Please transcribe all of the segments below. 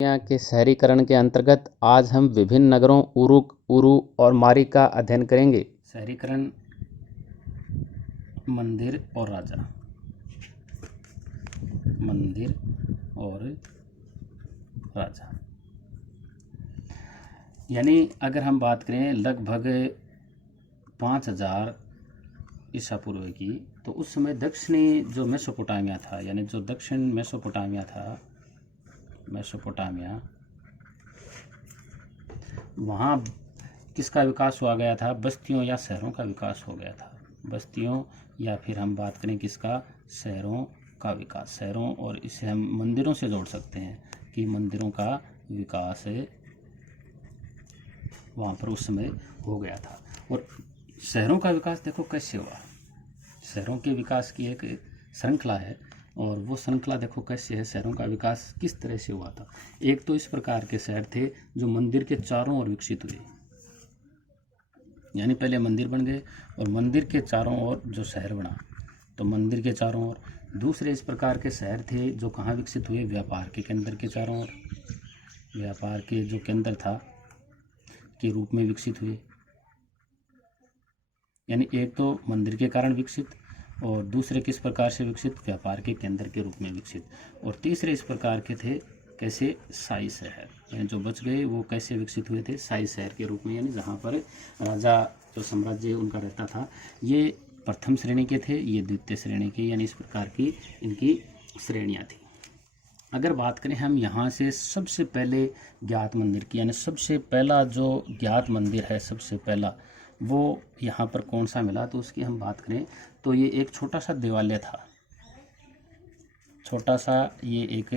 यहाँ के शहरीकरण के अंतर्गत आज हम विभिन्न नगरों उरुक, उरु और मारी का अध्ययन करेंगे। शहरीकरण, मंदिर और राजा। मंदिर और राजा यानी अगर हम बात करें लगभग 5000 ईसा पूर्व की, तो उस समय दक्षिणी जो मेसोपोटामिया था, यानी जो दक्षिण मेसोपोटामिया था, मेसोपोटामिया, वहाँ किसका विकास हुआ गया था? बस्तियों या शहरों का विकास हो गया था। बस्तियों या फिर हम बात करें किसका? शहरों का विकास। शहरों, और इसे हम मंदिरों से जोड़ सकते हैं कि मंदिरों का विकास वहाँ पर उस समय हो गया था। और शहरों का विकास देखो कैसे हुआ। शहरों के विकास की एक श्रृंखला है, और वो श्रृंखला देखो कैसे है, शहरों का विकास किस तरह से हुआ था। एक तो इस प्रकार के शहर थे जो मंदिर के चारों ओर विकसित हुए, यानी पहले मंदिर बन गए और मंदिर के चारों ओर जो शहर बना, तो मंदिर के चारों ओर। दूसरे इस प्रकार के शहर थे जो कहाँ विकसित हुए? व्यापार के केंद्र के चारों ओर, व्यापार के जो केंद्र था के रूप में विकसित हुए। यानी एक तो मंदिर के कारण विकसित, और दूसरे किस प्रकार से विकसित? व्यापार के केंद्र के रूप में विकसित। और तीसरे इस प्रकार के थे कैसे? शाही शहर, यानी जो बच गए वो कैसे विकसित हुए थे? शाही शहर के रूप में, यानी जहाँ पर राजा जो साम्राज्य उनका रहता था। ये प्रथम श्रेणी के थे, ये द्वितीय श्रेणी के, यानी इस प्रकार की इनकी श्रेणियाँ थी। अगर बात करें हम यहाँ से सबसे पहले ज्ञात मंदिर की, यानी सबसे पहला जो ज्ञात मंदिर है, सबसे पहला वो यहाँ पर कौन सा मिला, तो उसकी हम बात करें तो ये एक छोटा सा देवालय था। छोटा सा ये एक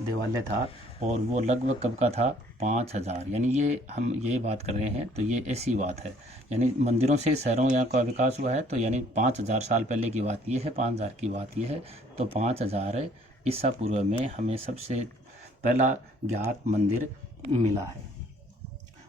देवालय था, और वो लगभग कब का था? 5000, यानी ये हम ये बात कर रहे हैं तो ये ऐसी बात है, यानी मंदिरों से शहरों यहाँ का विकास हुआ है, तो यानी 5000 साल पहले की बात ये है, 5000 की बात ये है। तो 5000 ईसा पूर्व में हमें सबसे पहला ज्ञात मंदिर मिला है।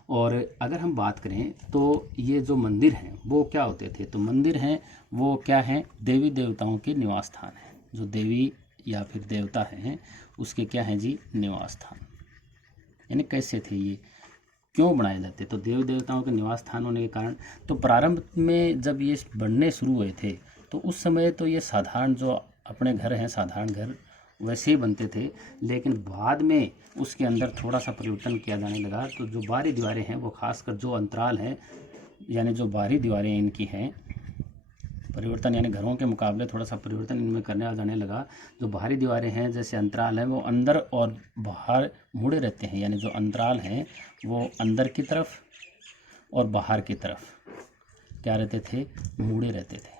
और अगर हम बात करें तो ये जो मंदिर हैं वो क्या होते थे? तो मंदिर हैं वो क्या हैं? देवी देवताओं के निवास स्थान हैं। जो देवी या फिर देवता हैं उसके क्या हैं जी? निवास स्थान। यानी कैसे थे ये, क्यों बनाए जाते? तो देवी देवताओं के निवास स्थान होने के कारण। तो प्रारंभ में जब ये बनने शुरू हुए थे तो उस समय तो ये साधारण जो अपने घर हैं, साधारण घर वैसे ही बनते थे, लेकिन बाद में उसके अंदर थोड़ा सा परिवर्तन किया जाने लगा। तो जो बाहरी दीवारें हैं वो खासकर जो अंतराल हैं, यानी जो बाहरी दीवारें इनकी हैं, परिवर्तन यानी घरों के मुकाबले थोड़ा सा परिवर्तन इनमें करने जाने लगा। जो बाहरी दीवारें हैं जैसे अंतराल हैं वो अंदर और बाहर मुड़े रहते हैं, यानी जो अंतराल हैं वो अंदर की तरफ और बाहर की तरफ क्या रहते थे? मुड़े रहते थे।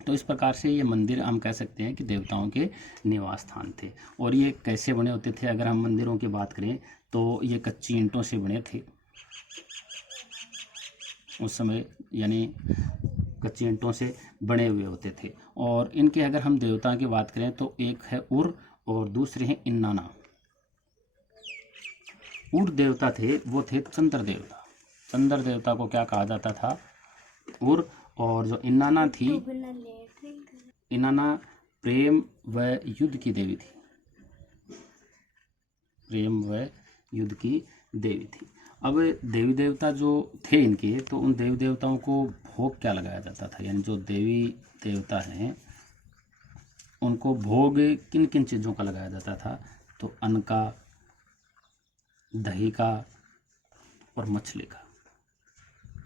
तो इस प्रकार से ये मंदिर हम कह सकते हैं कि देवताओं के निवास स्थान थे। और ये कैसे बने होते थे? अगर हम मंदिरों की बात करें तो ये कच्ची ईंटों से बने थे उस समय, यानी कच्ची ईंटों से बने हुए होते थे। और इनके अगर हम देवता की बात करें तो एक है उर और दूसरे हैं इन्नाना। उर देवता थे वो थे चंद्र देवता। चंद्र देवता को क्या कहा जाता था? उर। और जो इन्नाना थी, इन्नाना प्रेम व युद्ध की देवी थी। प्रेम व युद्ध की देवी थी। अब देवी देवता जो थे इनके, तो उन देवी देवताओं को भोग क्या लगाया जाता था? यानी जो देवी देवता हैं उनको भोग किन किन चीज़ों का लगाया जाता था? तो अन्न का, दही का और मछली का,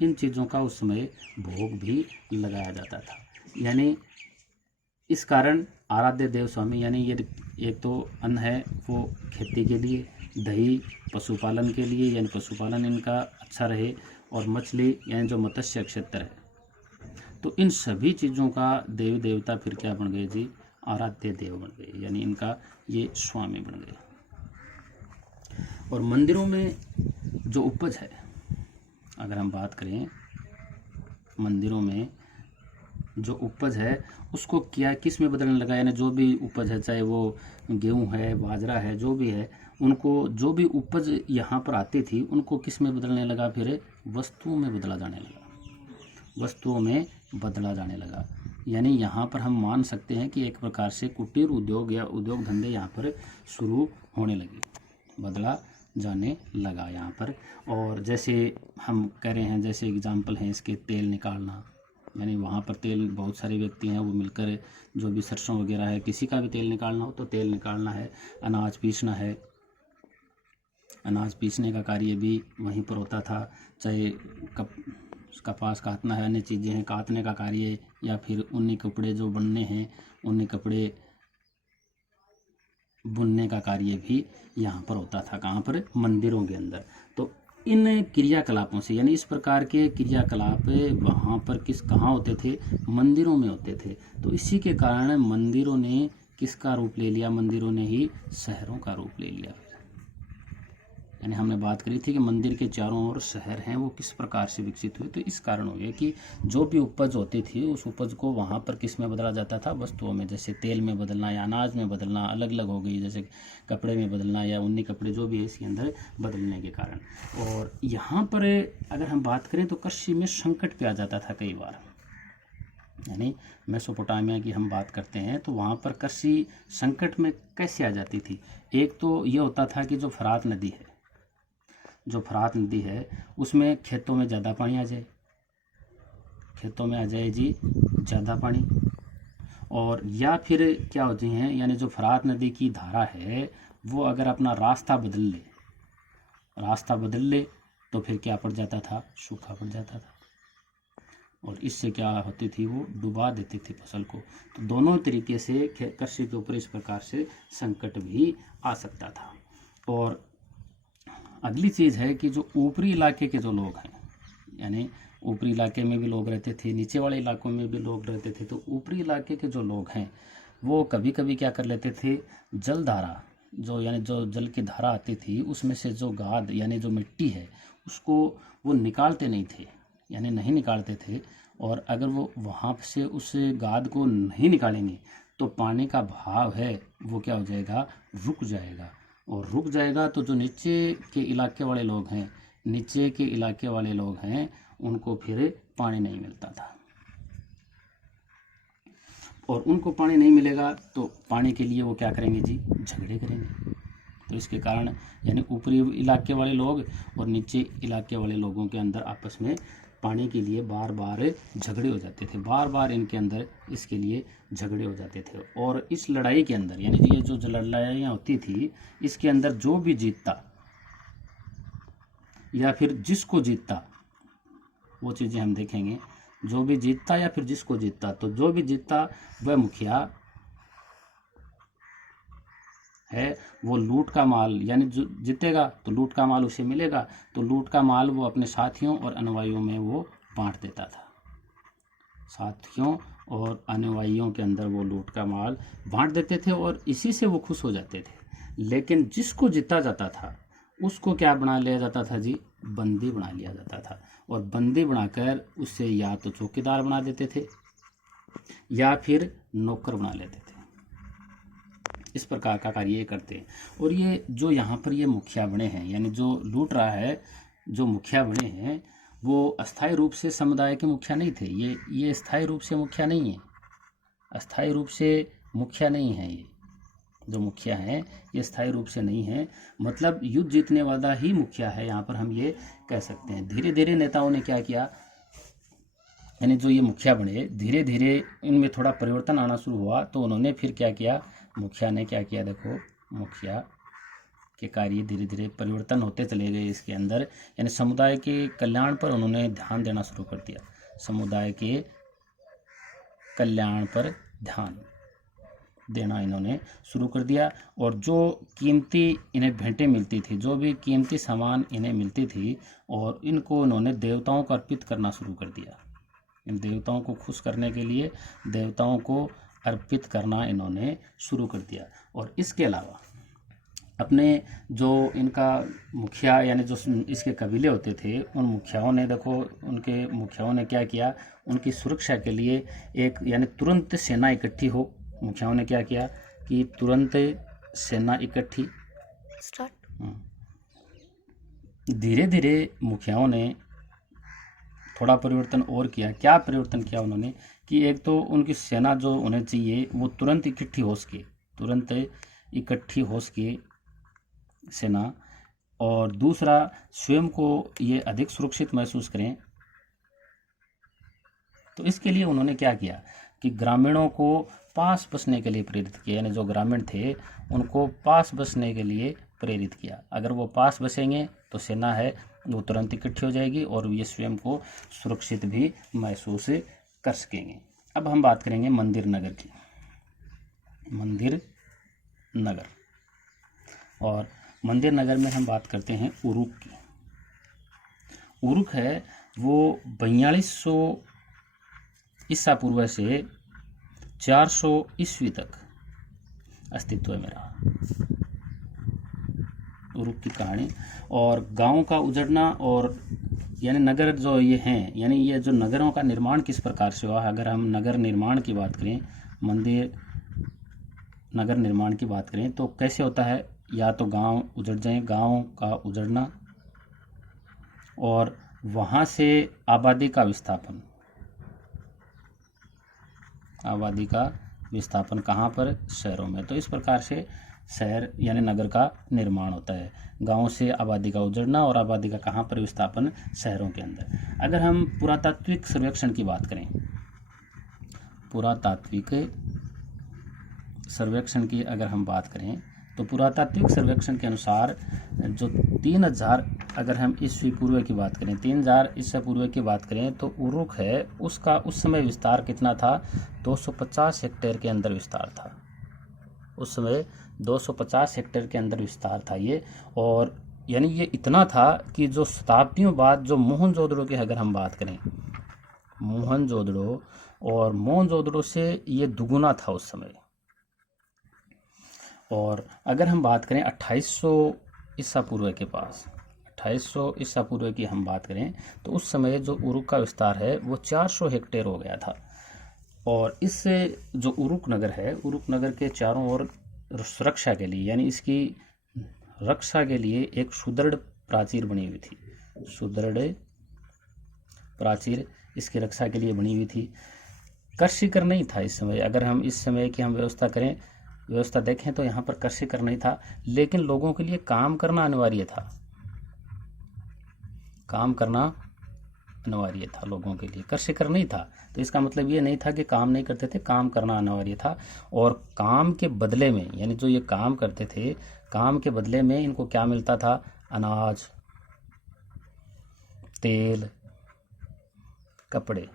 इन चीज़ों का उस समय भोग भी लगाया जाता था। यानी इस कारण आराध्य देव स्वामी, यानी ये एक तो अन्न है वो खेती के लिए, दही पशुपालन के लिए, यानी पशुपालन इनका अच्छा रहे, और मछली यानी जो मत्स्य क्षेत्र है। तो इन सभी चीज़ों का देवी देवता फिर क्या बन गए जी? आराध्य देव बन गए, यानी इनका ये स्वामी बन गए। और मंदिरों में जो उपज है, अगर हम बात करें मंदिरों में जो उपज है उसको क्या किस में बदलने लगा? यानी जो भी उपज है, चाहे वो गेहूं है, बाजरा है, जो भी है, उनको जो भी उपज यहाँ पर आती थी उनको किस में बदलने लगा? फिर वस्तुओं में बदला जाने लगा। वस्तुओं में बदला जाने लगा। यानी यहाँ पर हम मान सकते हैं कि एक प्रकार से कुटीर उद्योग या उद्योग धंधे यहाँ पर शुरू होने लगे, बदला जाने लगा यहाँ पर। और जैसे हम कह रहे हैं, जैसे एग्जाम्पल हैं इसके, तेल निकालना, यानी वहाँ पर तेल बहुत सारे व्यक्ति हैं वो मिलकर, जो भी सरसों वगैरह है, किसी का भी तेल निकालना हो तो तेल निकालना है। अनाज पीसना है, अनाज पीसने का कार्य भी वहीं पर होता था। चाहे कपास काटना है, अन्य चीज़ें हैं, काटने का कार्य, या फिर ऊनी कपड़े जो बनने हैं, ऊनी कपड़े बुनने का कार्य भी यहाँ पर होता था। कहाँ पर? मंदिरों के अंदर। तो इन क्रियाकलापों से, यानी इस प्रकार के क्रियाकलाप वहाँ पर कहाँ होते थे? मंदिरों में होते थे। तो इसी के कारण मंदिरों ने किसका रूप ले लिया? मंदिरों ने ही शहरों का रूप ले लिया। यानी हमने बात करी थी कि मंदिर के चारों ओर शहर हैं, वो किस प्रकार से विकसित हुए। तो इस कारण हो गया कि जो भी उपज होती थी उस उपज को वहाँ पर किस में बदला जाता था? वस्तुओं में। जैसे तेल में बदलना या अनाज में बदलना, अलग अलग हो गई, जैसे कपड़े में बदलना या ऊनी कपड़े, जो भी है इसके अंदर बदलने के कारण। और यहाँ पर अगर हम बात करें तो कृषि में संकट पे आ जाता था कई बार। यानी मेसोपोटामिया की हम बात करते हैं तो वहाँ पर कृषि संकट में कैसे आ जाती थी? एक तो ये होता था कि जो फरात नदी है, जो फरात नदी है उसमें खेतों में ज़्यादा पानी आ जाए, खेतों में आ जाए जी ज़्यादा पानी। और या फिर क्या होती हैं, यानी जो फरात नदी की धारा है वो अगर अपना रास्ता बदल ले, रास्ता बदल ले तो फिर क्या पड़ जाता था? सूखा पड़ जाता था। और इससे क्या होती थी? वो डुबा देती थी फसल को। तो दोनों तरीके से कृषि के ऊपर इस प्रकार से संकट भी आ सकता था। और अगली चीज़ है कि जो ऊपरी इलाके के जो लोग हैं, यानी ऊपरी इलाके में भी लोग रहते थे, नीचे वाले इलाकों में भी लोग रहते थे। तो ऊपरी इलाके के जो लोग हैं वो कभी कभी क्या कर लेते थे? जल धारा, जो यानी जो जल की धारा आती थी उसमें से जो गाद यानी जो मिट्टी है उसको वो निकालते नहीं थे, यानी नहीं निकालते थे। और अगर वो वहाँ से उस गाद को नहीं निकालेंगे तो पानी का बहाव है वो क्या हो जाएगा? रुक जाएगा। और रुक जाएगा तो जो नीचे के इलाके वाले लोग हैं, नीचे के इलाके वाले लोग हैं उनको फिर पानी नहीं मिलता था। और उनको पानी नहीं मिलेगा तो पानी के लिए वो क्या करेंगे जी? झगड़े करेंगे। तो इसके कारण यानी ऊपरी इलाके वाले लोग और नीचे इलाके वाले लोगों के अंदर आपस में पानी के लिए बार बार झगड़े हो जाते थे, बार बार इनके अंदर इसके लिए झगड़े हो जाते थे। और इस लड़ाई के अंदर, यानी ये जो लड़ाइयाँ होती थी इसके अंदर जो भी जीतता या फिर जिसको जीतता, वो चीज़ें हम देखेंगे। जो भी जीतता या फिर जिसको जीतता, तो जो भी जीतता वह मुखिया है, वो लूट का माल, यानी जो जीतेगा तो लूट का माल उसे मिलेगा, तो लूट का माल वो अपने साथियों और अनुयायियों में वो बांट देता था। साथियों और अनुयायियों के अंदर वो लूट का माल बांट देते थे और इसी से वो खुश हो जाते थे। लेकिन जिसको जीता जाता था उसको क्या बना लिया जाता था जी? बंदी बना लिया जाता था। और बंदी बनाकर उससे या तो चौकीदार बना देते थे या फिर नौकर बना लेते थे। इस प्रकार का कार्य ये करते हैं। और ये जो यहाँ पर ये मुखिया बने हैं, यानी जो लूट रहा है, जो मुखिया बने हैं वो अस्थायी रूप से समुदाय के मुखिया नहीं थे। ये स्थायी रूप से मुखिया नहीं है, अस्थायी रूप से मुखिया नहीं है। ये जो मुखिया हैं ये स्थायी रूप से नहीं है, मतलब युद्ध जीतने वाला ही मुखिया है। यहाँ पर हम ये कह सकते हैं। धीरे धीरे नेताओं ने क्या किया, यानी जो ये मुखिया बने, धीरे धीरे इनमें थोड़ा परिवर्तन आना शुरू हुआ। तो उन्होंने फिर क्या किया, मुखिया ने क्या किया? देखो, मुखिया के कार्य धीरे धीरे परिवर्तन होते चले गए इसके अंदर, यानी समुदाय के कल्याण पर उन्होंने ध्यान देना शुरू कर दिया। समुदाय के कल्याण पर ध्यान देना इन्होंने शुरू कर दिया। और जो कीमती इन्हें भेंटें मिलती थी, जो भी कीमती सामान इन्हें मिलती थी, और इनको उन्होंने देवताओं को अर्पित करना शुरू कर दिया। इन देवताओं को खुश करने के लिए देवताओं को अर्पित करना इन्होंने शुरू कर दिया। और इसके अलावा अपने जो इनका मुखिया, यानी जो इसके कबीले होते थे, उन मुखियाओं ने, देखो उनके मुखियाओं ने क्या किया, उनकी सुरक्षा के लिए एक, यानी तुरंत सेना इकट्ठी हो। मुखियाओं ने क्या किया कि तुरंत सेना इकट्ठी स्टार्ट। धीरे धीरे मुखियाओं ने थोड़ा परिवर्तन और किया। क्या परिवर्तन किया उन्होंने कि एक तो उनकी सेना जो होनी चाहिए वो तुरंत इकट्ठी हो सके सेना, और दूसरा स्वयं को ये अधिक सुरक्षित महसूस करें। तो इसके लिए उन्होंने क्या किया कि ग्रामीणों को पास बसने के लिए प्रेरित किया, यानी जो ग्रामीण थे उनको पास बसने के लिए प्रेरित किया। अगर वो पास बसेंगे तो सेना है वो तुरंत इकट्ठी हो जाएगी और ये स्वयं को सुरक्षित भी महसूस कर सकेंगे। अब हम बात करेंगे मंदिर नगर की। मंदिर नगर, और मंदिर नगर में हम बात करते हैं उरुक की। उरुक है वो 4200 ईसा पूर्व से 400 ईस्वी तक अस्तित्व में रहा, उरुक की कहानी। और गांव का उजड़ना, और यानी नगर जो ये हैं, यानी ये जो नगरों का निर्माण किस प्रकार से हुआ। अगर हम नगर निर्माण की बात करें, मंदिर नगर निर्माण की बात करें तो कैसे होता है, या तो गांव उजड़ जाए, गांव का उजड़ना, और वहाँ से आबादी का विस्थापन। आबादी का विस्थापन कहाँ पर, शहरों में। तो इस प्रकार से शहर यानी नगर का निर्माण होता है, गांव से आबादी का उजड़ना और आबादी का कहाँ पर विस्थापन, शहरों के अंदर। अगर हम पुरातात्विक सर्वेक्षण की बात करें, पुरातात्विक सर्वेक्षण की अगर हम बात करें तो पुरातात्विक सर्वेक्षण के अनुसार जो 3000, अगर हम ईस्वी पूर्व की बात करें, 3000 ईसा पूर्व की बात करें तो उरुक है उसका उस समय विस्तार कितना था, 250 हेक्टेयर के अंदर विस्तार था। उस समय 250 हेक्टेयर के अंदर विस्तार था ये। और यानी ये इतना था कि जो शताब्दियों बाद जो मोहनजोदड़ो की अगर हम बात करें, मोहनजोदड़ो से ये दुगुना था उस समय। और अगर हम बात करें 2800 ईसा पूर्व के पास, 2800 ईसा पूर्व की हम बात करें तो उस समय जो उरुक का विस्तार है वो 400 हेक्टेयर हो गया था। और इससे जो उरुक नगर है, उरुक नगर के चारों ओर सुरक्षा के लिए, यानी इसकी रक्षा के लिए एक सुदृढ़ प्राचीर बनी हुई थी। सुदृढ़ प्राचीर इसकी रक्षा के लिए बनी हुई थी। कृषिकर नहीं था इस समय। अगर हम इस समय की हम व्यवस्था देखें तो यहाँ पर कृषिकर नहीं था, लेकिन लोगों के लिए काम करना अनिवार्य था। काम करना अनिवार्य था लोगों के लिए, कृषिकर नहीं था। तो इसका मतलब ये नहीं था कि काम नहीं करते थे, काम करना अनिवार्य था। और काम के बदले में, यानी जो ये काम करते थे, काम के बदले में इनको क्या मिलता था, अनाज, तेल, कपड़े,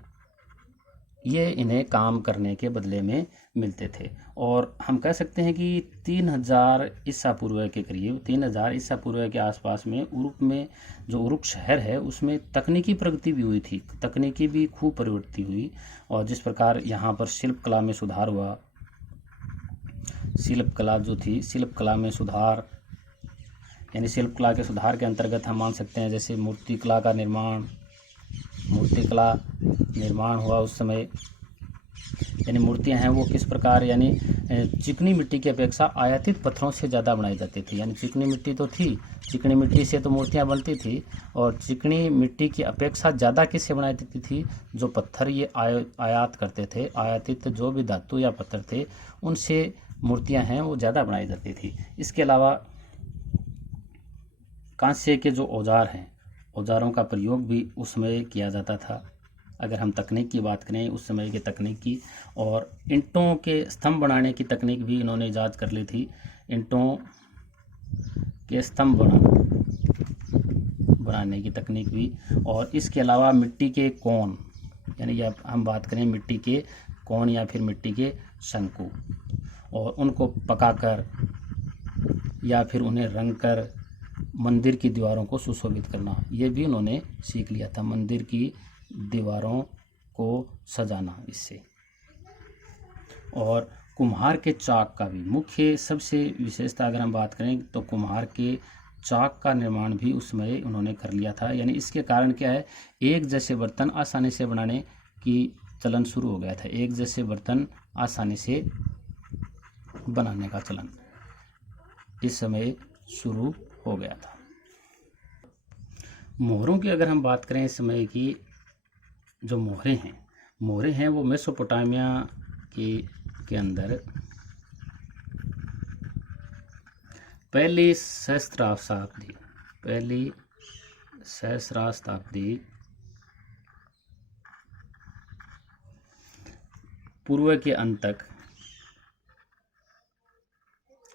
ये इन्हें काम करने के बदले में मिलते थे। और हम कह सकते हैं कि 3000 ईसा पूर्व के करीब, 3000 ईसा पूर्व के आसपास में उरुक में, जो उरुक शहर है उसमें तकनीकी प्रगति भी हुई थी, तकनीकी भी खूब प्रवृत्ति हुई। और जिस प्रकार यहाँ पर शिल्प कला में सुधार हुआ, शिल्प कला जो थी, शिल्प कला में सुधार, यानी शिल्प कला के सुधार के अंतर्गत हम मान सकते हैं जैसे मूर्तिकला हुआ उस समय। यानी मूर्तियां हैं वो किस प्रकार, यानी चिकनी मिट्टी की अपेक्षा आयातित पत्थरों से ज़्यादा बनाई जाती थी। यानी चिकनी मिट्टी तो थी, चिकनी मिट्टी से तो मूर्तियां बनती थी, और चिकनी मिट्टी की अपेक्षा ज़्यादा किससे बनाई जाती थी, जो पत्थर ये आयात करते थे, आयातित जो भी धातु या पत्थर थे उनसे मूर्तियाँ हैं वो ज़्यादा बनाई जाती थी। इसके अलावा कांस्य के जो औजार हैं, औजारों का प्रयोग भी उस समय किया जाता था। अगर हम तकनीक की बात करें उस समय की तकनीक की, और ईंटों के स्तंभ बनाने की तकनीक भी इन्होंने ईजाद कर ली थी। ईंटों के स्तंभ बनाने की तकनीक भी। और इसके अलावा मिट्टी के कोन, यानी हम बात करें मिट्टी के कोन या फिर मिट्टी के शंकु, और उनको पकाकर या फिर उन्हें रंग कर मंदिर की दीवारों को सुशोभित करना, ये भी उन्होंने सीख लिया था, मंदिर की दीवारों को सजाना इससे। और कुम्हार के चाक का भी मुख्य सबसे विशेषता अगर हम बात करें तो कुम्हार के चाक का निर्माण भी उस समय उन्होंने कर लिया था। यानी इसके कारण क्या है, एक जैसे बर्तन आसानी से बनाने की चलन शुरू हो गया था। एक जैसे बर्तन आसानी से बनाने का चलन इस समय शुरू हो गया था। मोहरों की अगर हम बात करें इस समय की, जो मोहरे हैं वो मेसोपोटामिया के अंदर पहली सहस्राब्दी पूर्व के अंत तक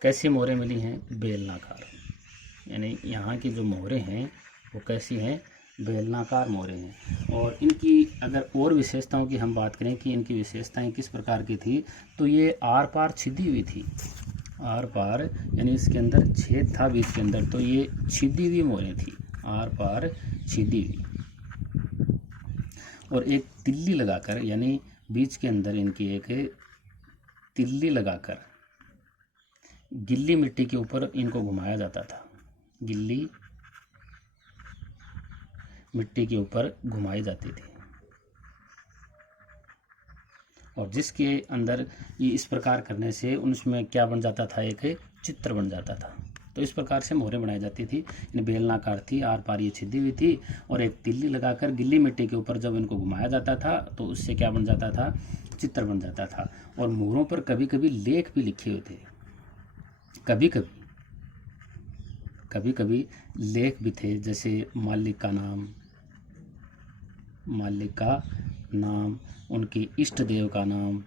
कैसी मोहरें मिली हैं? बेलनाकार। यानी यहाँ की जो मोहरें हैं वो कैसी हैं? बेलनाकार मोहरें हैं। और इनकी अगर और विशेषताओं की हम बात करें कि इनकी विशेषताएं किस प्रकार की थी, तो ये आर पार छिदी हुई थी। आर पार यानी इसके अंदर छेद था बीच के अंदर, तो ये छिदी हुई मोहरें थी, आर पार छिदी हुई। और एक तिल्ली लगाकर, यानी बीच के अंदर इनकी एक तिल्ली लगाकर गिल्ली मिट्टी के ऊपर इनको घुमाया जाता था। गिल्ली मिट्टी के ऊपर घुमाई जाती थी, और जिसके अंदर ये इस प्रकार करने से उसमें क्या बन जाता था? एक चित्र बन जाता था। तो इस प्रकार से मोहरें बनाई जाती थी। इन बेलनाकार थी, आर पार ये छिदी हुई थी, और एक तिल्ली लगाकर गिल्ली मिट्टी के ऊपर जब इनको घुमाया जाता था तो उससे क्या बन जाता था? चित्र बन जाता था। और मोहरों पर कभी कभी लेख भी लिखे हुए थे। कभी कभी लेख भी थे, जैसे मालिक का नाम, उनके इष्ट देव का नाम,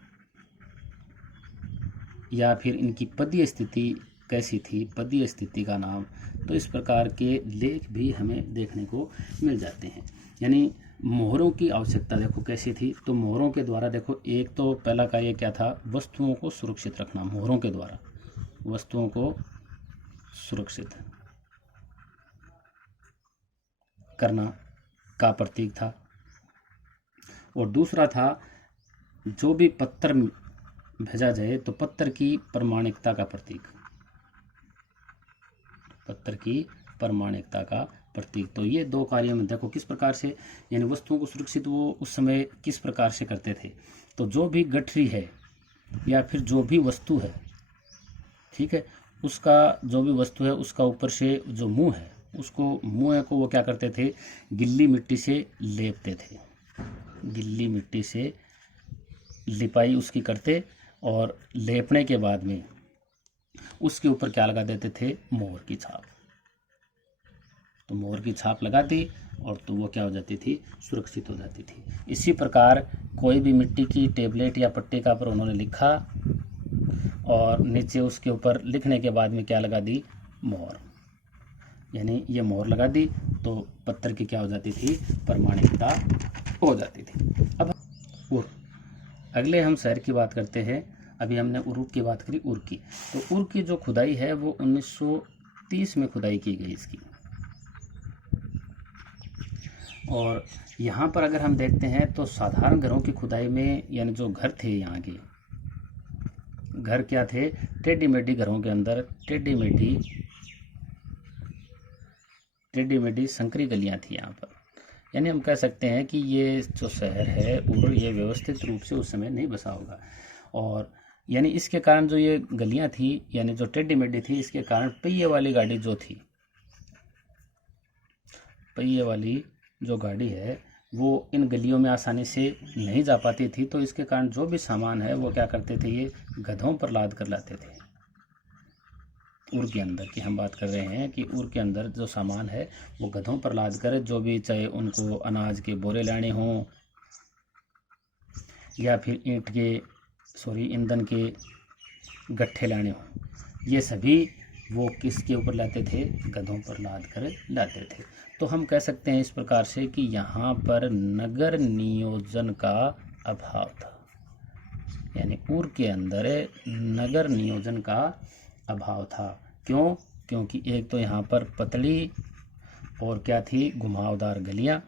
या फिर इनकी पदीय स्थिति कैसी थी, पदीय स्थिति का नाम। तो इस प्रकार के लेख भी हमें देखने को मिल जाते हैं। यानी मोहरों की आवश्यकता देखो कैसी थी। तो मोहरों के द्वारा देखो, एक तो पहला कार्य क्या था? वस्तुओं को सुरक्षित रखना। मोहरों के द्वारा वस्तुओं को सुरक्षित करना का प्रतीक था। और दूसरा था, जो भी पत्थर भेजा जाए तो पत्थर की प्रामाणिकता का प्रतीक। पत्थर की प्रामाणिकता का प्रतीक। तो ये दो कार्यों में देखो किस प्रकार से, यानी वस्तुओं को सुरक्षित वो उस समय किस प्रकार से करते थे। तो जो भी गठरी है या फिर जो भी वस्तु है, ठीक है, उसका जो भी वस्तु है उसका ऊपर से जो मुंह है, उसको मुंह को वो क्या करते थे? गिल्ली मिट्टी से लेपते थे। गिल्ली मिट्टी से लिपाई उसकी करते, और लेपने के बाद में उसके ऊपर क्या लगा देते थे? मोहर की छाप। तो मोहर की छाप लगा दी और तो वो क्या हो जाती थी? सुरक्षित हो जाती थी। इसी प्रकार कोई भी मिट्टी की टेबलेट या पट्टिका पर उन्होंने लिखा, और नीचे उसके ऊपर लिखने के बाद में क्या लगा दी? मोहर। यानी ये मोहर लगा दी तो पत्थर की क्या हो जाती थी? प्रामाणिकता हो जाती थी। अब अगले हम शहर की बात करते हैं। अभी हमने उरुक की बात करी, उर की। तो उर की जो खुदाई है वो 1930 में खुदाई की गई इसकी। और यहाँ पर अगर हम देखते हैं तो साधारण घरों की खुदाई में, यानी जो घर थे यहाँ के घर क्या थे? टेढ़ी मेढ़ी घरों के अंदर टेढ़ी मेढ़ी संकरी गलियाँ थी यहाँ पर। यानी हम कह सकते हैं कि ये जो शहर है उर, ये व्यवस्थित रूप से उस समय नहीं बसा होगा। और यानी इसके कारण जो ये गलियां थी, यानी जो टेढ़ी मेढ़ी थी, इसके कारण पहिए वाली गाड़ी जो थी, पहिए वाली जो गाड़ी है वो इन गलियों में आसानी से नहीं जा पाती थी। तो इसके कारण जो भी सामान है वो क्या करते थे? ये गधों पर लाद कर लाते थे। उर के अंदर की हम बात कर रहे हैं कि उर के अंदर जो सामान है वो गधों पर लाद कर, जो भी, चाहे उनको अनाज के बोरे लाने हों या फिर ईंधन के गट्ठे लाने हों, ये सभी वो किसके ऊपर लाते थे? गधों पर लाद कर लाते थे। तो हम कह सकते हैं इस प्रकार से कि यहाँ पर नगर नियोजन का अभाव था। यानी उर के अंदर नगर नियोजन का अभाव था। क्यों? क्योंकि एक तो यहाँ पर पतली और क्या थी? घुमावदार गलियाँ,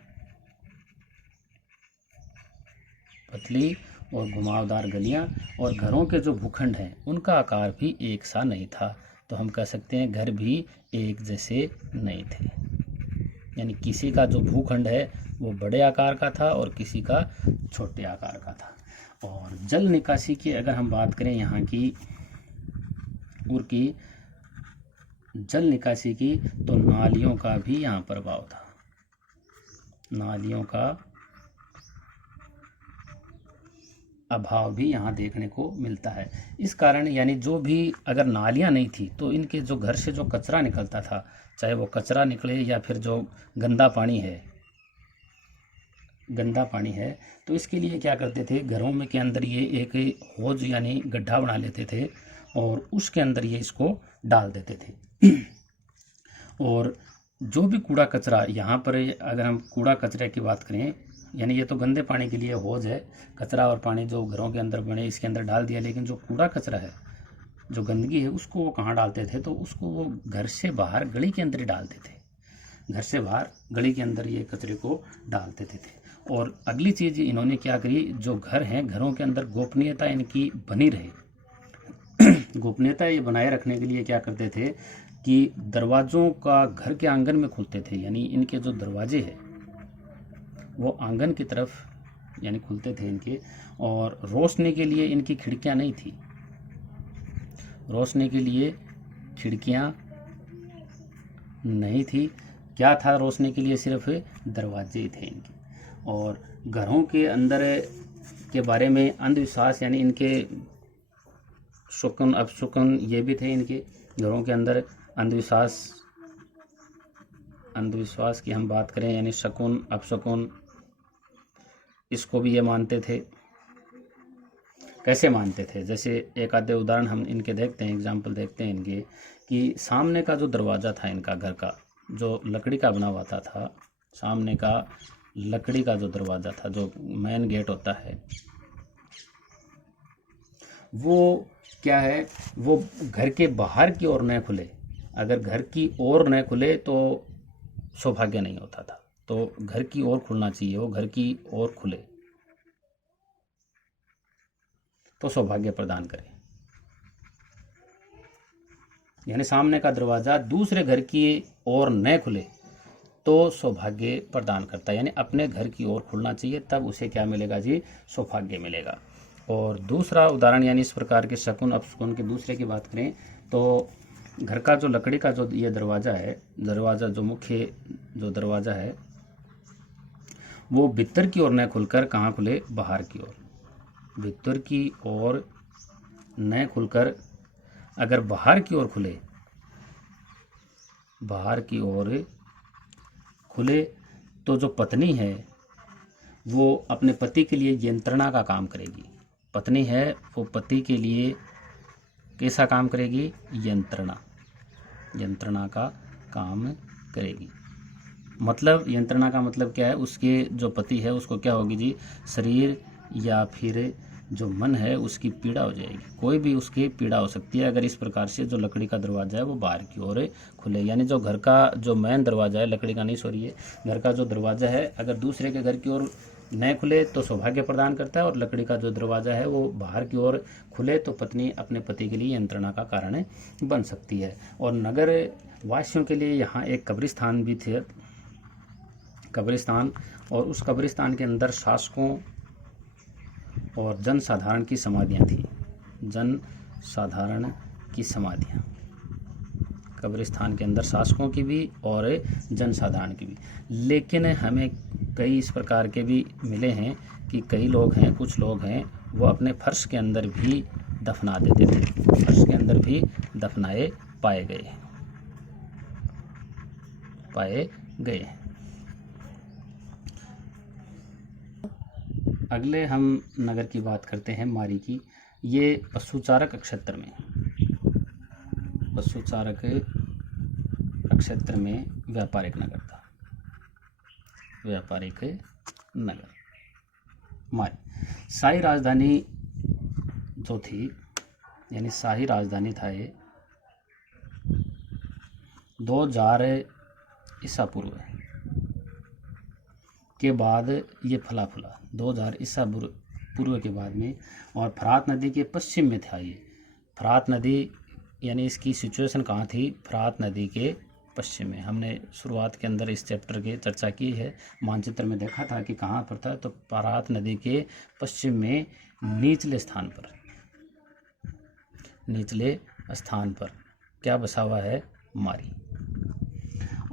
पतली और घुमावदार गलियाँ, और घरों के जो भूखंड हैं उनका आकार भी एक सा नहीं था। तो हम कह सकते हैं घर भी एक जैसे नहीं थे। यानी किसी का जो भूखंड है वो बड़े आकार का था और किसी का छोटे आकार का था। और जल निकासी की अगर हम बात करें यहाँ की उर की जल निकासी की, तो नालियों का भी यहाँ पर अभाव था। नालियों का अभाव भी यहाँ देखने को मिलता है। इस कारण यानी जो भी अगर नालियाँ नहीं थी तो इनके जो घर से जो कचरा निकलता था, चाहे वो कचरा निकले या फिर जो गंदा पानी है, तो इसके लिए क्या करते थे, घरों में के अंदर ये एक हौज यानी गड्ढा बना लेते थे और उसके अंदर ये इसको डाल देते थे। और जो भी कूड़ा कचरा यहाँ पर, अगर हम कूड़ा कचरे की बात करें, यानी ये तो गंदे पानी के लिए हौज है, कचरा और पानी जो घरों के अंदर बने इसके अंदर डाल दिया, लेकिन जो कूड़ा कचरा है, जो गंदगी है, उसको वो कहाँ डालते थे, तो उसको वो घर से बाहर गली के अंदर ही डालते थे। घर से बाहर गली के अंदर ये कचरे को डाल देते थे। और अगली चीज़ इन्होंने क्या करी, जो घर हैं, घरों के अंदर गोपनीयता इनकी बनी रहे। गोपनीयता ये बनाए रखने के लिए क्या करते थे कि दरवाज़ों का घर के आंगन में खुलते थे, यानी इनके जो दरवाजे हैं वो आंगन की तरफ यानी खुलते थे इनके। और रोशनी के लिए इनकी खिड़कियां नहीं थी, रोशनी के लिए खिड़कियां नहीं थी। क्या था रोशनी के लिए, सिर्फ दरवाजे थे इनके। और घरों के अंदर के बारे में अंधविश्वास, यानी इनके शकुन अपशकुन ये भी थे इनके घरों के अंदर। अंधविश्वास की हम बात करें, यानी शकुन अपशकुन, इसको भी ये मानते थे। कैसे मानते थे, जैसे एक आधे उदाहरण हम इनके देखते हैं, एग्जाम्पल देखते हैं इनके, कि सामने का जो दरवाज़ा था इनका घर का, जो लकड़ी का बना हुआ था, सामने का लकड़ी का जो दरवाज़ा था, जो मेन गेट होता है, वो क्या है, वो घर के बाहर की ओर न खुले। अगर घर की ओर न खुले तो सौभाग्य नहीं होता था, तो घर की ओर खुलना चाहिए, वो घर की ओर खुले तो सौभाग्य प्रदान करे। यानी सामने का दरवाज़ा दूसरे घर की ओर न खुले तो सौभाग्य प्रदान करता है, यानी अपने घर की ओर खुलना चाहिए, तब उसे क्या मिलेगा जी, सौभाग्य मिलेगा। और दूसरा उदाहरण, यानी इस प्रकार के शकुन अपशकुन के दूसरे की बात करें तो घर का जो लकड़ी का जो ये दरवाज़ा है, दरवाज़ा जो मुख्य जो दरवाज़ा है, वो भीतर की ओर न खुलकर कहाँ खुले, बाहर की ओर। भीतर की ओर न खुलकर अगर बाहर की ओर खुले, बाहर की ओर खुले, तो जो पत्नी है वो अपने पति के लिए यंत्रणा का काम करेगी। पत्नी है वो पति के लिए कैसा काम करेगी, यंत्रणा का काम करेगी। मतलब यंत्रणा का मतलब क्या है, उसके जो पति है उसको क्या होगी जी, शरीर या फिर जो मन है उसकी पीड़ा हो जाएगी, कोई भी उसकी पीड़ा हो सकती है अगर इस प्रकार से जो लकड़ी का दरवाज़ा है वो बाहर की ओर खुले। यानी जो घर का जो मेन दरवाज़ा है, लकड़ी का नहीं सॉरी, है घर का जो दरवाज़ा है, अगर दूसरे के घर की ओर न खुले तो सौभाग्य प्रदान करता है, और लकड़ी का जो दरवाज़ा है वो बाहर की ओर खुले तो पत्नी अपने पति के लिए यंत्रणा का कारण बन सकती है। और नगर वासियों के लिए यहाँ एक कब्रिस्तान भी थे, कब्रिस्तान, और उस कब्रिस्तान के अंदर शासकों और जनसाधारण की समाधियाँ थी, जनसाधारण की समाधियाँ कब्रिस्तान के अंदर शासकों की भी और जनसाधारण की भी। लेकिन हमें कई इस प्रकार के भी मिले हैं कि कई लोग हैं, कुछ लोग हैं, वो अपने फर्श के अंदर भी दफना देते थे, फर्श के अंदर भी दफनाए पाए गए। अगले हम नगर की बात करते हैं, मारी की। ये पशुचारक क्षेत्र में व्यापारिक नगर था, व्यापारिक नगर मारी। शाही राजधानी जो थी, यानी शाही राजधानी था ये 2000 ईसा पूर्व के बाद ये फला 2000 ईसा पूर्व के बाद में, और फरात नदी के पश्चिम में था ये। फरात नदी यानी इसकी सिचुएशन कहाँ थी, फरात नदी के पश्चिम में। हमने शुरुआत के अंदर इस चैप्टर की चर्चा की है, मानचित्र में देखा था कि कहाँ पर था, तो फरात नदी के पश्चिम में निचले स्थान पर क्या बसा हुआ है, मारी।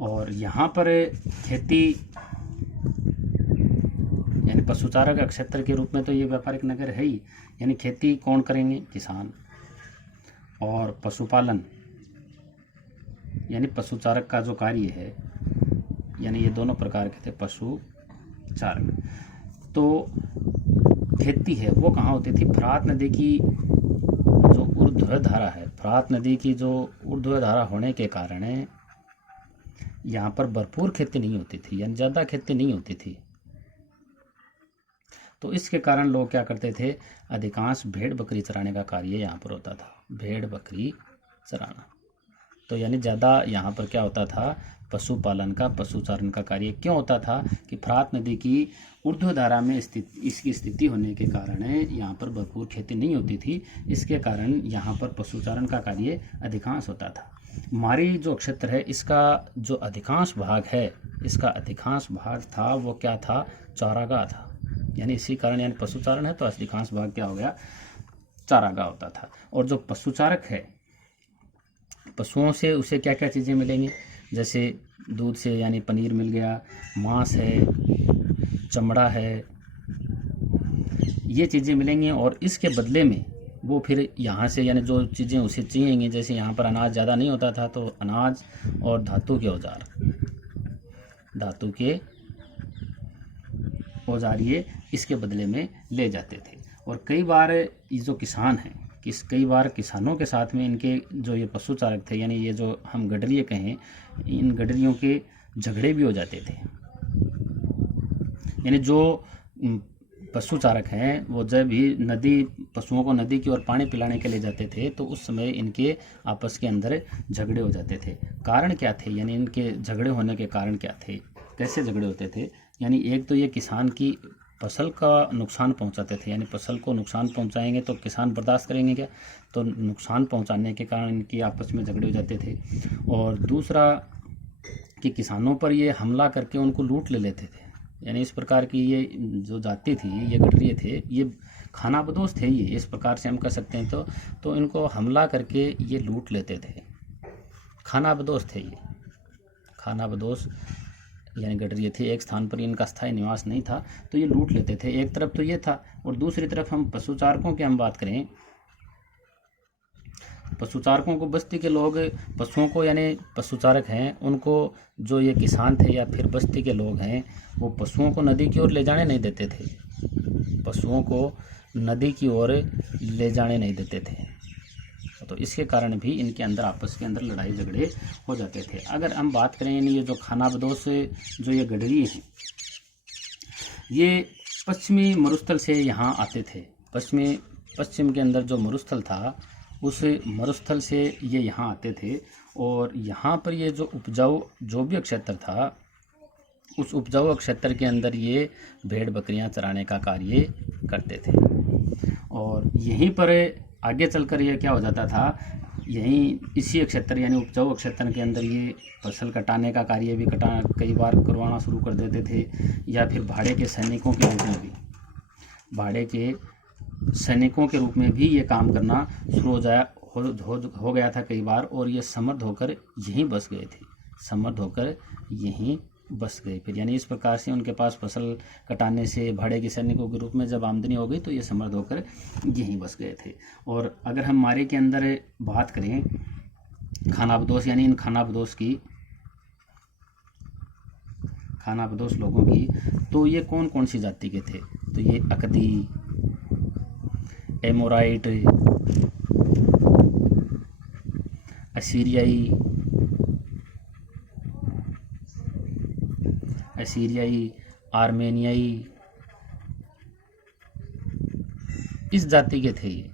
और यहाँ पर खेती यानी पशुचारक क्षेत्र के रूप में तो ये व्यापारिक नगर है ही, यानी खेती कौन करेंगे? किसान। और पशुपालन यानी पशुचारक का जो कार्य है, यानी ये दोनों प्रकार के थे पशुचारक। तो खेती है वो कहाँ होती थी? फरात नदी की जो ऊर्ध्व धारा है, फरात नदी की जो ऊर्ध्व धारा होने के कारण यहाँ पर भरपूर खेती नहीं होती थी, यानी ज़्यादा खेती नहीं होती थी। तो इसके कारण लोग क्या करते थे? अधिकांश भेड़ बकरी चराने का कार्य यहाँ पर होता था, भेड़ बकरी चराना। तो यानी ज़्यादा यहाँ पर क्या होता था? पशुपालन का, पशुचारण का कार्य क्यों होता था? कि फरात नदी की ऊर्ध्व धारा में इसकी स्थिति होने के कारण यहाँ पर भरपूर खेती नहीं होती थी, इसके कारण यहाँ पर पशुचारण का कार्य अधिकांश होता था। मारी जो क्षेत्र है इसका जो अधिकांश भाग है, इसका अधिकांश भाग था वो क्या था? चारागाह था। यानी इसी कारण, यानी पशुचारण है तो अधिकांश भाग क्या हो गया? चारागाह होता था। और जो पशुचारक है, पशुओं से उसे क्या क्या चीज़ें मिलेंगी? जैसे दूध से यानी पनीर मिल गया, मांस है, चमड़ा है, ये चीज़ें मिलेंगी। और इसके बदले में वो फिर यहाँ से यानी जो चीज़ें उसे चाहिएंगी, जैसे यहाँ पर अनाज ज़्यादा नहीं होता था तो अनाज और धातु के औजार, धातु के औजार ये इसके बदले में ले जाते थे। और कई बार ये जो किसान हैं, कई बार किसानों के साथ में इनके जो ये पशुचारक थे, यानी ये जो हम गडरिये कहें, इन गडरियों के झगड़े भी हो जाते थे। यानी जो पशुचारक हैं वो जब भी पशुओं को नदी की ओर पानी पिलाने के लिए जाते थे तो उस समय इनके आपस के अंदर झगड़े हो जाते थे। कारण क्या थे? यानी इनके झगड़े होने के कारण क्या थे? कैसे झगड़े होते थे? यानी एक तो ये किसान की फसल का नुकसान पहुंचाते थे, यानी फसल को नुकसान पहुंचाएंगे तो किसान बर्दाश्त करेंगे क्या? तो नुकसान पहुंचाने के कारण इनकी आपस में झगड़े हो जाते थे। और दूसरा कि किसानों पर ये हमला करके उनको लूट ले लेते थे। यानी इस प्रकार की ये जो जाति थी, ये गडरिये थे, ये खानाबदोश थे, ये इस प्रकार से हम कह सकते हैं। तो इनको हमला करके ये लूट लेते थे, खानाबदोश थे ये, खानाबदोश यानी गडरिये थे। एक स्थान पर इनका स्थायी निवास नहीं था तो ये लूट लेते थे। एक तरफ तो ये था, और दूसरी तरफ हम पशुचारकों की हम बात करें, पशुचारकों को बस्ती के लोग पशुओं को, यानी पशुचारक हैं उनको, जो ये किसान थे या फिर बस्ती के लोग हैं, वो पशुओं को नदी की ओर ले जाने नहीं देते थे, पशुओं को नदी की ओर ले जाने नहीं देते थे। तो इसके कारण भी इनके अंदर आपस के अंदर लड़ाई झगड़े हो जाते थे। अगर हम बात करें यानी ये जो खानाबदोश जो ये गडरिये हैं, ये पश्चिमी मरुस्थल से यहाँ आते थे। पश्चिम के अंदर जो मरुस्थल था, उस मरुस्थल से ये यहाँ आते थे। और यहाँ पर ये जो उपजाऊ जो भी क्षेत्र था, उस उपजाऊ क्षेत्र के अंदर ये भेड़ बकरियाँ चराने का कार्य करते थे। और यहीं पर आगे चलकर ये क्या हो जाता था, यहीं इसी क्षेत्र यानी उपजाऊ क्षेत्र के अंदर ये फसल कटाने का कार्य भी कई बार करवाना शुरू कर देते थे। या फिर भाड़े के सैनिकों के रूप में भी, भाड़े के सैनिकों के रूप में भी ये काम करना शुरू हो गया था कई बार। और ये समर्थ होकर यहीं बस गए थे, समर्थ होकर यहीं बस गए फिर। यानी इस प्रकार से उनके पास फसल कटाने से भाड़े के सैनिकों के रूप में जब आमदनी हो गई तो ये समर्थ होकर यहीं बस गए थे। और अगर हम मारे के अंदर बात करें खानाबदोश, यानी इन खानाबदोश लोगों की, तो ये कौन कौन सी जाति के थे? तो ये अकदी, एमोराइट, असीरियाई, आर्मेनियाई, इस जाति के थे ये।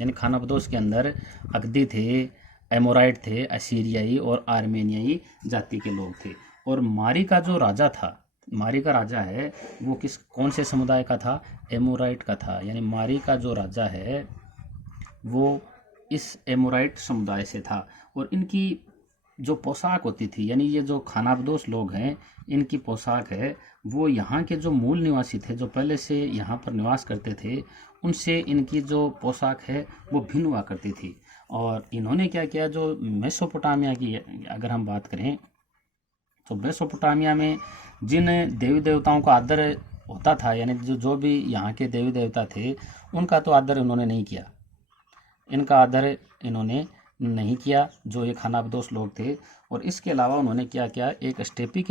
यानी खानाबदोश के अंदर अकदी थे, एमोराइट थे, असीरियाई और आर्मेनियाई जाति के लोग थे। और मारी का जो राजा था, मारी का राजा है वो कौन से समुदाय का था? एमोराइट का था। यानी मारी का जो राजा है वो इस एमोराइट समुदाय से था। और इनकी जो पोशाक होती थी, यानी ये जो खानाबदोश लोग हैं, इनकी पोशाक है वो यहाँ के जो मूल निवासी थे, जो पहले से यहाँ पर निवास करते थे, उनसे इनकी जो पोशाक है वो भिन्न हुआ करती थी। और इन्होंने क्या किया, जो मेसोपोटामिया की अगर हम बात करें तो मेसोपोटामिया में जिन देवी देवताओं का आदर होता था, यानी जो भी यहाँ के देवी देवता थे उनका तो आदर इन्होंने नहीं किया, इनका आदर इन्होंने नहीं किया, जो ये खानाबदोश लोग थे। और इसके अलावा उन्होंने क्या किया, एक स्टेपी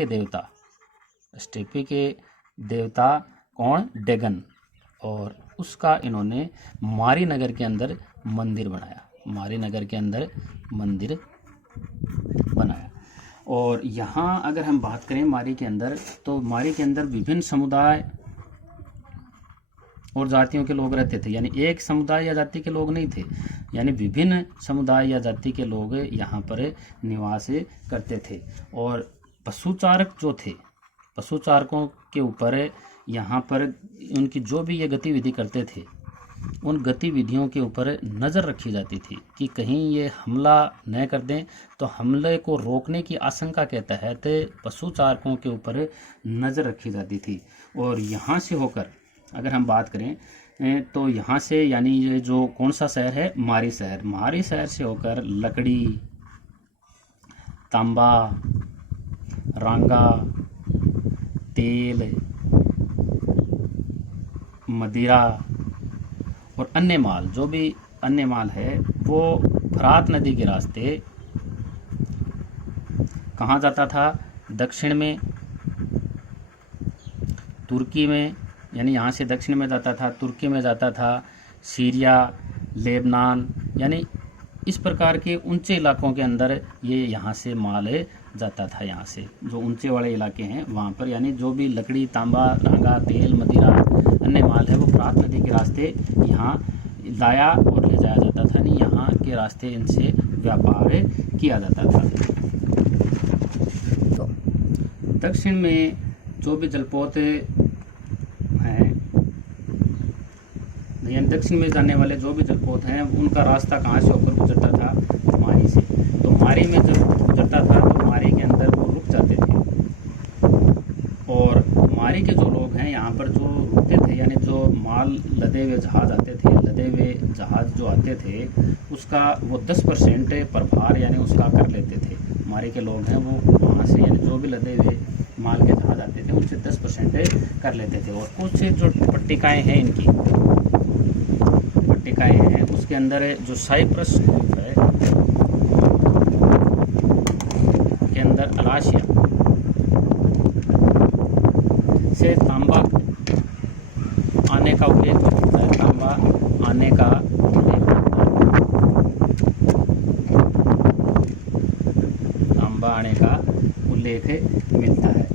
के देवता कौन, डेगन, और उसका इन्होंने मारी नगर के अंदर मंदिर बनाया, मारी नगर के अंदर मंदिर बनाया। और यहाँ अगर हम बात करें मारी के अंदर, तो मारी के अंदर विभिन्न समुदाय और जातियों के लोग रहते थे, यानी एक समुदाय या जाति के लोग नहीं थे, यानी विभिन्न समुदाय या जाति के लोग यहाँ पर निवास करते थे। और पशुचारक जो थे, पशुचारकों के ऊपर यहाँ पर उनकी जो भी ये गतिविधि करते थे, उन गतिविधियों के ऊपर नज़र रखी जाती थी कि कहीं ये हमला न कर दें। तो हमले को रोकने की आशंका के तहत पशुचारकों के ऊपर नज़र रखी जाती थी। और यहाँ से होकर अगर हम बात करें तो यहाँ से, यानी ये जो कौन सा शहर है, मारी शहर, मारी शहर से होकर लकड़ी, तांबा, रांगा, तेल, मदिरा और अन्य माल, जो भी अन्य माल है वो फरात नदी के रास्ते कहाँ जाता था, दक्षिण में, तुर्की में, यानी यहाँ से दक्षिण में जाता था, तुर्की में जाता था, सीरिया, लेबनान, यानी इस प्रकार के ऊंचे इलाकों के अंदर ये यहाँ से माल जाता था। यहाँ से जो ऊंचे वाले इलाके हैं वहाँ पर, यानी जो भी लकड़ी, तांबा, रांगा, तेल, मदिरा, अन्य माल है वो फरात नदी के रास्ते यहाँ लाया और ले जाया जाता था, नहीं यहाँ के रास्ते इनसे व्यापार किया जाता था। तो दक्षिण में जो भी जलपोत हैं, यानी दक्षिण में जाने वाले जो भी जलपोत हैं उनका रास्ता कहाँ से होकर गुजरता था, मारी से। तो मारी में जब गुजरता था तो मारी के अंदर वो रुक जाते थे। और मारी के जो लोग हैं यहाँ पर जो रुकते थे, यानी जो माल लदे हुए जहाज आते थे, लदे हुए जहाज जो आते थे उसका वो 10% प्रभार यानी उसका कर लेते थे। मारी के लोग हैं वो वहाँ से, यानी जो भी लदे हुए माल के जहाज आते थे उससे 10% कर लेते थे। और कुछ जो पट्टिकाएँ हैं, इनकी पट्टिकाएँ हैं, उसके अंदर जो साइप्रस द्वीप है के अंदर अलाशिया से तांबा आने का उल्लेख होता है, तांबा आने का उल्लेख होता है, तांबा आने का उल्लेख मिलता है।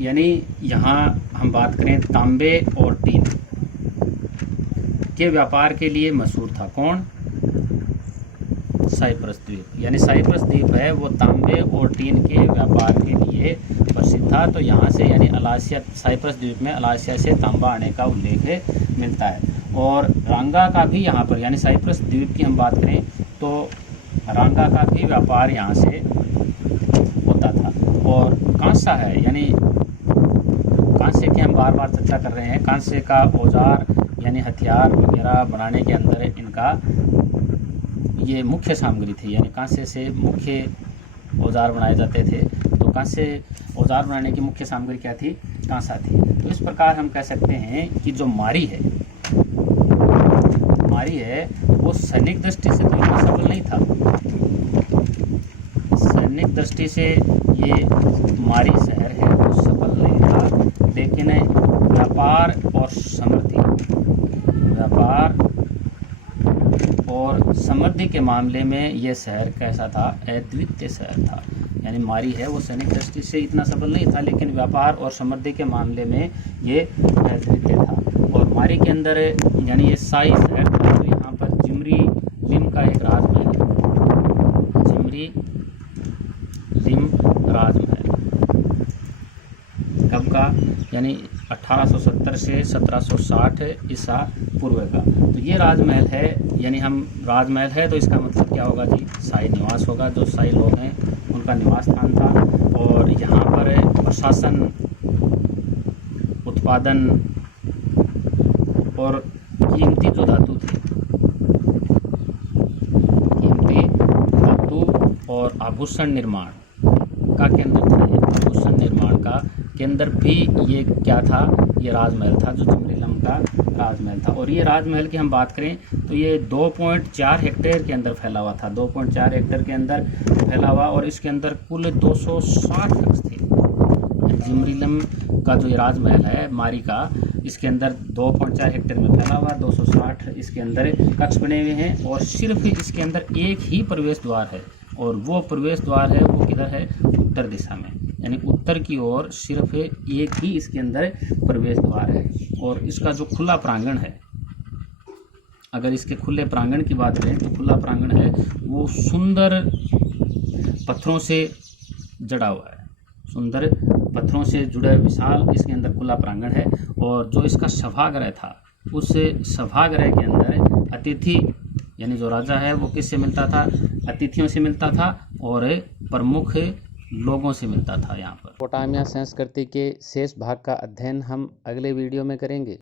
यानी यहाँ हम बात करें तांबे और टीन के व्यापार के लिए मशहूर था कौन, साइप्रस द्वीप। यानी साइप्रस द्वीप है वो तांबे और टीन के व्यापार के लिए प्रसिद्ध था। तो यहाँ से, यानी अलासिया, साइप्रस द्वीप में अलासिया से तांबा आने का उल्लेख मिलता है। और रांगा का भी यहाँ पर, यानी साइप्रस द्वीप की हम बात करें तो रांगा का भी व्यापार यहाँ से होता था। और कांसा है, यानी कांसे की हम बार बार चर्चा कर रहे हैं, कांसे का औजार यानी हथियार वगैरह बनाने के अंदर इनका ये मुख्य सामग्री थी, यानी कांसे से मुख्य औजार बनाए जाते थे। तो कांसे औजार बनाने की मुख्य सामग्री क्या थी, कांसा थी। तो इस प्रकार हम कह सकते हैं कि जो मारी है वो सैनिक दृष्टि से तो इतना सफल नहीं था। सैनिक दृष्टि से ये मारी शहर है वो सफल नहीं था, लेकिन व्यापार और समृद्धि के मामले में ये शहर कैसा था, अद्वितीय शहर था। यानी मारी है वो सैनिक दृष्टि से इतना सफल नहीं था, लेकिन व्यापार और समृद्धि के मामले में ये अद्वितीय था। और मारी के अंदर यानी ये शाही शहर था। तो यहाँ पर जिमरी लिम का एक राजमहल है, जिमरी लिम राजमहल कब का, यानी 1870 से 1760 ईसा पूर्व का। तो ये राजमहल है, यानी हम राजमहल है तो इसका मतलब क्या होगा जी, शाही निवास होगा। जो शाही लोग हैं उनका निवास स्थान था। और यहाँ पर प्रशासन, उत्पादन और कीमती जो धातु थे, कीमती धातु और आभूषण निर्माण का केंद्र था। ये आभूषण निर्माण का के अंदर भी ये क्या था, ये राजमहल था, जो जिमरीलम का राजमहल था। और ये राजमहल की हम बात करें तो ये 2.4 हेक्टेयर के अंदर फैला हुआ था, 2.4 हेक्टेयर के अंदर फैला हुआ, और इसके अंदर कुल 260 कक्ष थे। जिमरीलम का जो ये राजमहल है मारी का, इसके अंदर 2.4 हेक्टेयर में फैला हुआ, 260 इसके अंदर कक्ष बने हुए हैं, और सिर्फ इसके अंदर एक ही प्रवेश द्वार है, और वो प्रवेश द्वार है वो किधर है, उत्तर दिशा में, यानी उत्तर की ओर सिर्फ एक ही इसके अंदर प्रवेश द्वार है। और इसका जो खुला प्रांगण है, अगर इसके खुले प्रांगण की बात करें तो खुला प्रांगण है वो सुंदर पत्थरों से जड़ा हुआ है, सुंदर पत्थरों से जुड़ा विशाल इसके अंदर खुला प्रांगण है। और जो इसका सभागृह था, उस सभागृह के अंदर अतिथि यानी जो राजा है वो किससे मिलता था, अतिथियों से मिलता था और प्रमुख लोगों से मिलता था। यहाँ पर मेसोपोटामिया संस्कृति के शेष भाग का अध्ययन हम अगले वीडियो में करेंगे।